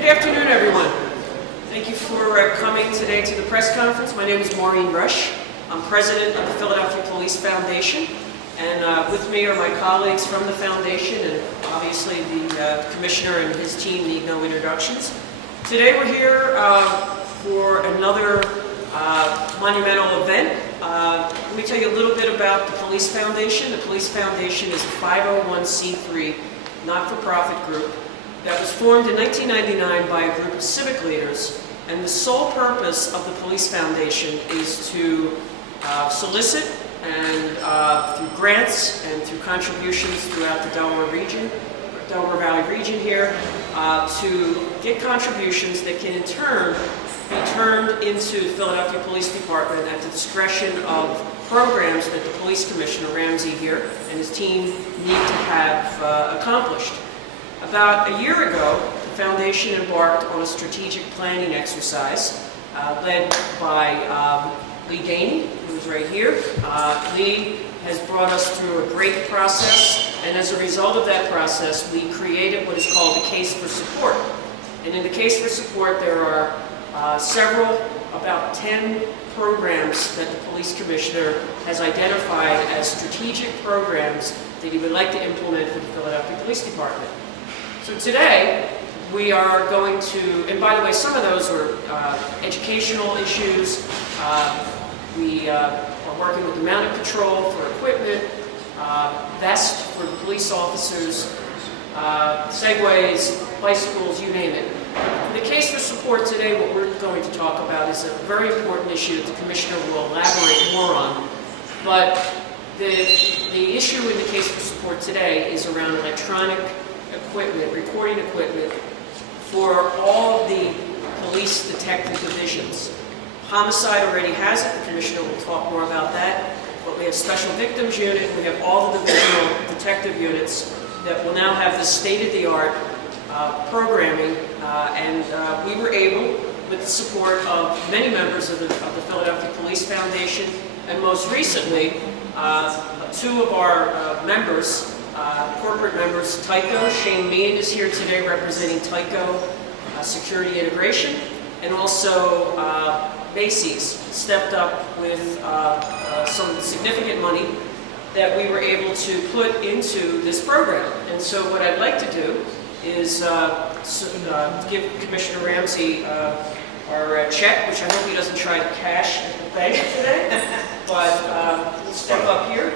Good afternoon, everyone. Thank you for coming today to the press conference. My name is Maureen Rush. I'm president of the Philadelphia Police Foundation, and with me are my colleagues from the foundation, and obviously the commissioner and his team need no introductions. Today we're here for another monumental event. Let me tell you a little bit about the Police Foundation. The Police Foundation is a 501c3 not-for-profit group that was formed in 1999 by a group of civic leaders, and the sole purpose of the Police Foundation is to solicit and through grants and through contributions throughout the Delaware Valley region here, to get contributions that can in turn be turned into the Philadelphia Police Department at the discretion of programs that the Police Commissioner Ramsey here and his team need to have accomplished. About a year ago, the Foundation embarked on a strategic planning exercise led by Lee Gainey, who's right here. Lee has brought us through a great process, and as a result of that process, we created what is called the Case for Support. And in the Case for Support, there are about 10 programs that the Police Commissioner has identified as strategic programs that he would like to implement for the Philadelphia Police Department. So today, we are going to, and by the way, some of those are educational issues. We are working with the Mounted Patrol for equipment, vests for the police officers, segways, bicycles, you name it. In the Case for Support today, what we're going to talk about is a very important issue that the Commissioner will elaborate more on. But the issue in the Case for Support today is around electronic equipment, recording equipment for all of the police detective divisions. Homicide already has it. The Commissioner will talk more about that. But we have Special Victims Unit. We have all the divisional detective units that will now have the state-of-the-art programming, and we were able, with the support of many members of the Philadelphia Police Foundation, and most recently, two of our members, corporate members, Tyco. Shane Meenan is here today representing Tyco Security Integration, and also Macy's stepped up with some significant money that we were able to put into this program. And so what I'd like to do is give Commissioner Ramsey our check, which I hope he doesn't try to cash at the bank today, but we'll step up here.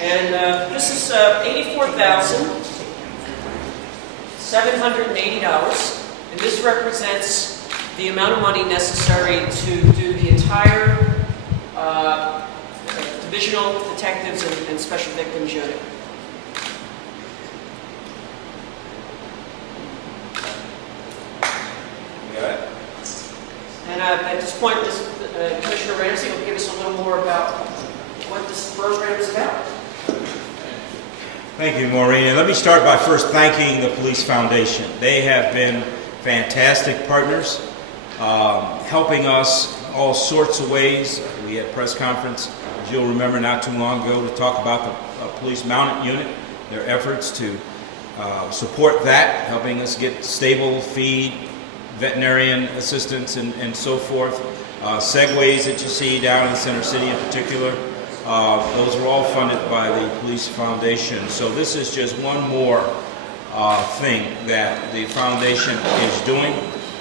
And this is $84,780, and this represents the amount of money necessary to do the entire divisional detectives and special victims unit. And at this point, Commissioner Ramsey will give us a little more about what this program is about. Thank you, Maureen. And let me start by first thanking the Police Foundation. They have been fantastic partners, helping us all sorts of ways. We had a press conference, as you'll remember, not too long ago to talk about the Police Mounted Unit, their efforts to support that, helping us get stable feed, veterinarian assistance, and so forth. Segways that you see down in the Center City in particular, those are all funded by the Police Foundation. So this is just one more thing that the foundation is doing.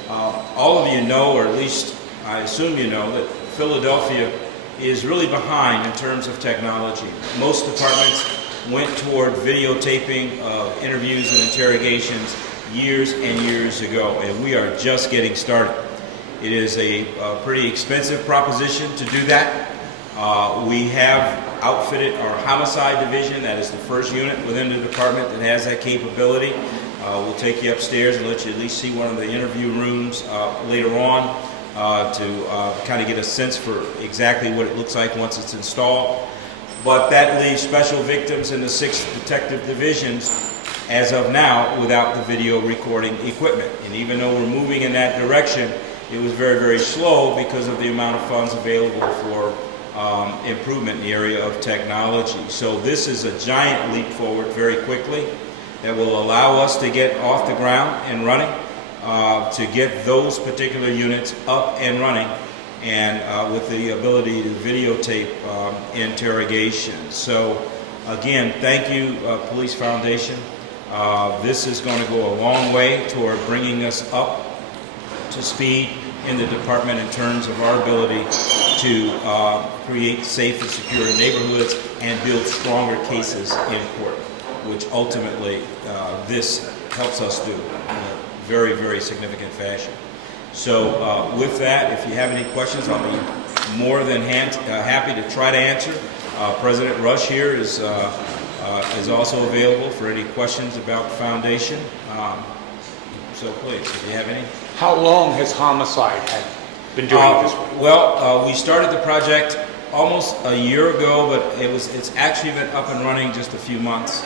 All of you know, or at least I assume you know, that Philadelphia is really behind in terms of technology. Most departments went toward videotaping of interviews and interrogations years and years ago, and we are just getting started. It is a pretty expensive proposition to do that. We have outfitted our homicide division. That is the first unit within the department that has that capability. We'll take you upstairs and let you at least see one of the interview rooms later on to kind of get a sense for exactly what it looks like once it's installed. But that leaves special victims in the 6 detective divisions as of now without the video recording equipment. And even though we're moving in that direction, it was very, very slow because of the amount of funds available for improvement in the area of technology. So this is a giant leap forward very quickly that will allow us to get off the ground and running to get those particular units up and running, and with the ability to videotape interrogation. So again, thank you, Police Foundation. This is going to go a long way toward bringing us up to speed in the department in terms of our ability to create safe and secure neighborhoods and build stronger cases in court, which ultimately this helps us do in a very, very significant fashion. So with that, if you have any questions, I'll be more than happy to try to answer. President Rush here is also available for any questions about the foundation. So please, if you have any. How long has Homicide been doing this? Well, we started the project almost a year ago, but it's actually been up and running just a few months.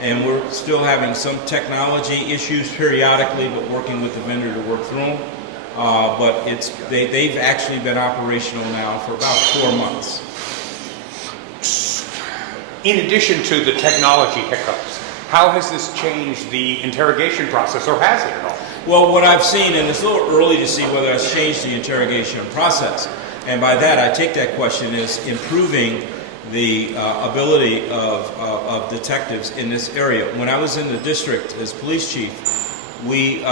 And we're still having some technology issues periodically, but working with the vendor to work through them. But they've actually been operational now for about 4 months. In addition to the technology hiccups, how has this changed the interrogation process, or has it at all? Well, what I've seen, and it's a little early to see whether it's changed the interrogation process, and by that I take that question as improving the ability of detectives in this area. When I was in the district as police chief, we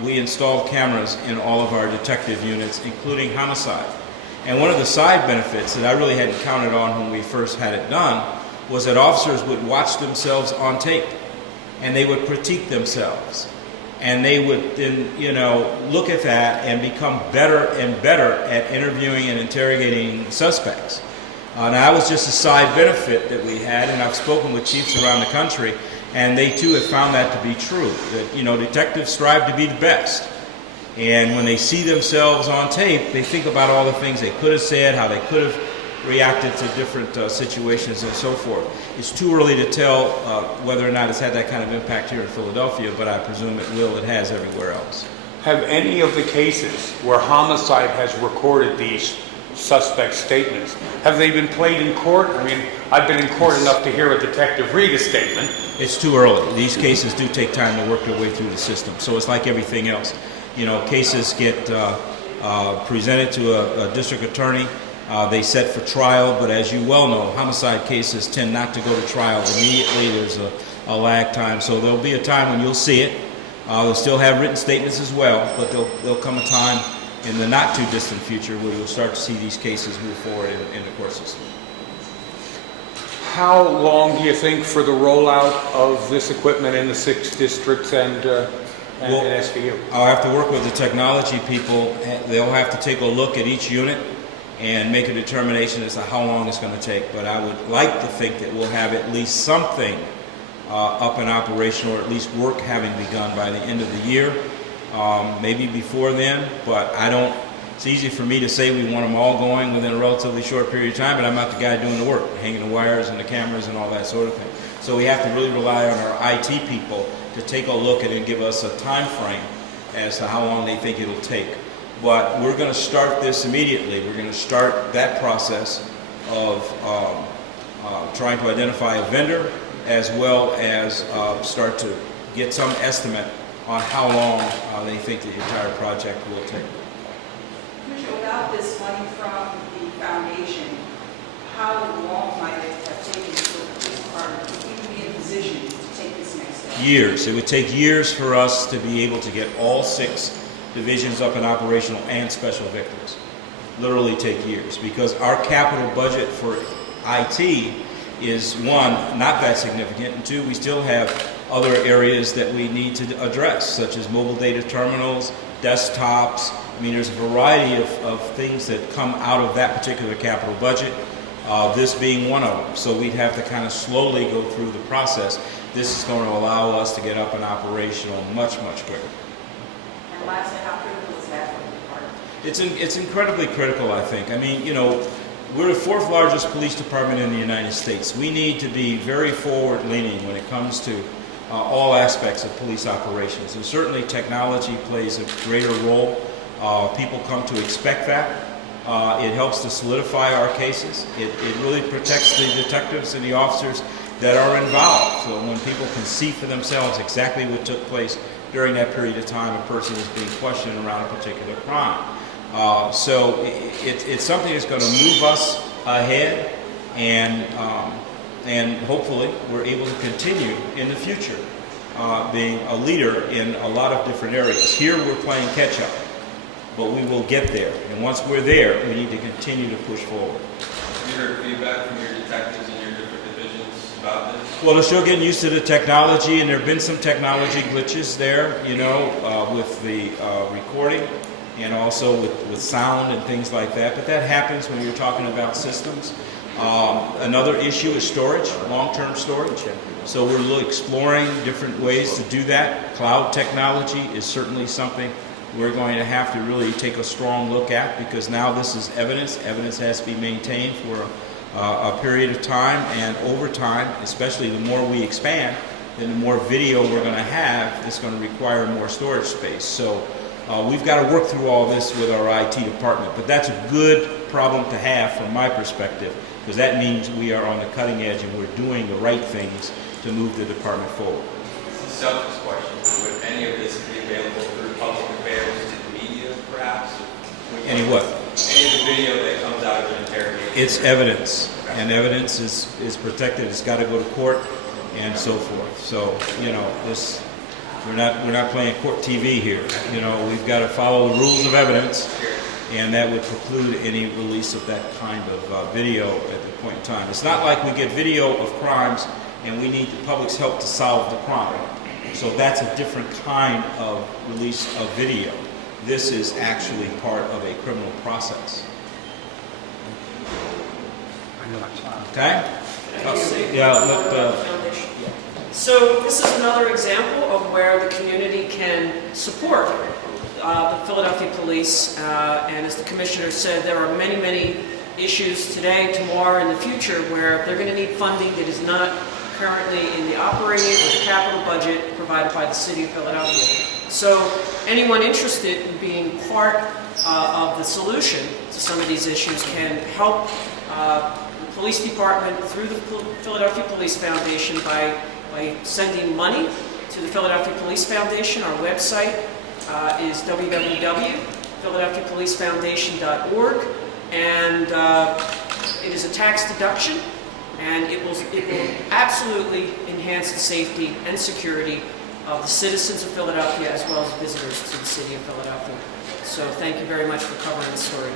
installed cameras in all of our detective units, including homicide. And one of the side benefits that I really hadn't counted on when we first had it done was that officers would watch themselves on tape, and they would critique themselves. And they would then, look at that and become better and better at interviewing and interrogating suspects. Now, that was just a side benefit that we had, and I've spoken with chiefs around the country, and they too have found that to be true. That, detectives strive to be the best. And when they see themselves on tape, they think about all the things they could have said, how they could have reacted to different situations and so forth. It's too early to tell whether or not it's had that kind of impact here in Philadelphia, but I presume it will. It has everywhere else. Have any of the cases where Homicide has recorded these suspect statements, have they been played in court? I mean, I've been in court enough to hear a detective read a statement. It's too early. These cases do take time to work their way through the system. So it's like everything else. Cases get presented to a district attorney. They set for trial, but as you well know, homicide cases tend not to go to trial immediately. There's a lag time, so there'll be a time when you'll see it. They'll still have written statements as well, but there'll come a time in the not too distant future where you'll start to see these cases move forward in the court system. How long do you think for the rollout of this equipment in the 6 districts and SVU? I'll have to work with the technology people. They'll have to take a look at each unit and make a determination as to how long it's going to take. But I would like to think that we'll have at least something up and operational, or at least work having begun by the end of the year. Maybe before then, but it's easy for me to say we want them all going within a relatively short period of time, but I'm not the guy doing the work, hanging the wires and the cameras and all that sort of thing. So we have to really rely on our IT people to take a look at it and give us a time frame as to how long they think it'll take. But we're going to start this immediately. We're going to start that process of trying to identify a vendor, as well as start to get some estimate on how long they think the entire project will take. Commissioner, without this money from the foundation, how long might it have taken for the police department to even be in position to take this next step? Years. It would take years for us to be able to get all 6 divisions up and operational and special victims. Literally take years, because our capital budget for IT is, 1, not that significant, and 2, we still have other areas that we need to address, such as mobile data terminals, desktops. I mean, there's a variety of things that come out of that particular capital budget, this being one of them. So we'd have to kind of slowly go through the process. This is going to allow us to get up and operational much, much quicker. And lastly, how critical is that for the department? It's incredibly critical, I think. I mean, we're the 4th largest police department in the United States. We need to be very forward-leaning when it comes to all aspects of police operations. And certainly technology plays a greater role. People come to expect that. It helps to solidify our cases. It really protects the detectives and the officers that are involved. So when people can see for themselves exactly what took place, during that period of time a person is being questioned around a particular crime. So it's something that's going to move us ahead, and hopefully we're able to continue in the future being a leader in a lot of different areas. Here we're playing catch up, but we will get there. And once we're there, we need to continue to push forward. Have you heard feedback from your detectives in your different divisions about this? Well, they're still getting used to the technology, and there have been some technology glitches there, with the recording and also with sound and things like that. But that happens when you're talking about systems. Another issue is storage, long-term storage. So we're exploring different ways to do that. Cloud technology is certainly something we're going to have to really take a strong look at, because now this is evidence. Evidence has to be maintained for a period of time, and over time, especially the more we expand, then the more video we're going to have. It's going to require more storage space. So we've got to work through all this with our IT department. But that's a good problem to have from my perspective, because that means we are on the cutting edge and we're doing the right things to move the department forward. It's a selfish question. Would any of this be available through public affairs to the media, perhaps? Any what? Any of the video that comes out of an interrogation? It's evidence, and evidence is protected. It's got to go to court and so forth. So, we're not playing court TV here. We've got to follow the rules of evidence, and that would preclude any release of that kind of video at the point in time. It's not like we get video of crimes and we need the public's help to solve the crime. So that's a different kind of release of video. This is actually part of a criminal process. Okay? So this is another example of where the community can support the Philadelphia Police. And as the Commissioner said, there are many, many issues today, tomorrow, in the future where they're going to need funding that is not currently in the operating or the capital budget provided by the City of Philadelphia. So anyone interested in being part of the solution to some of these issues can help the police department through the Philadelphia Police Foundation by sending money to the Philadelphia Police Foundation. Our website is www.philadelphiapolicefoundation.org, and it is a tax deduction, and it will absolutely enhance the safety and security of the citizens of Philadelphia as well as visitors to the city of Philadelphia. So thank you very much for covering the story.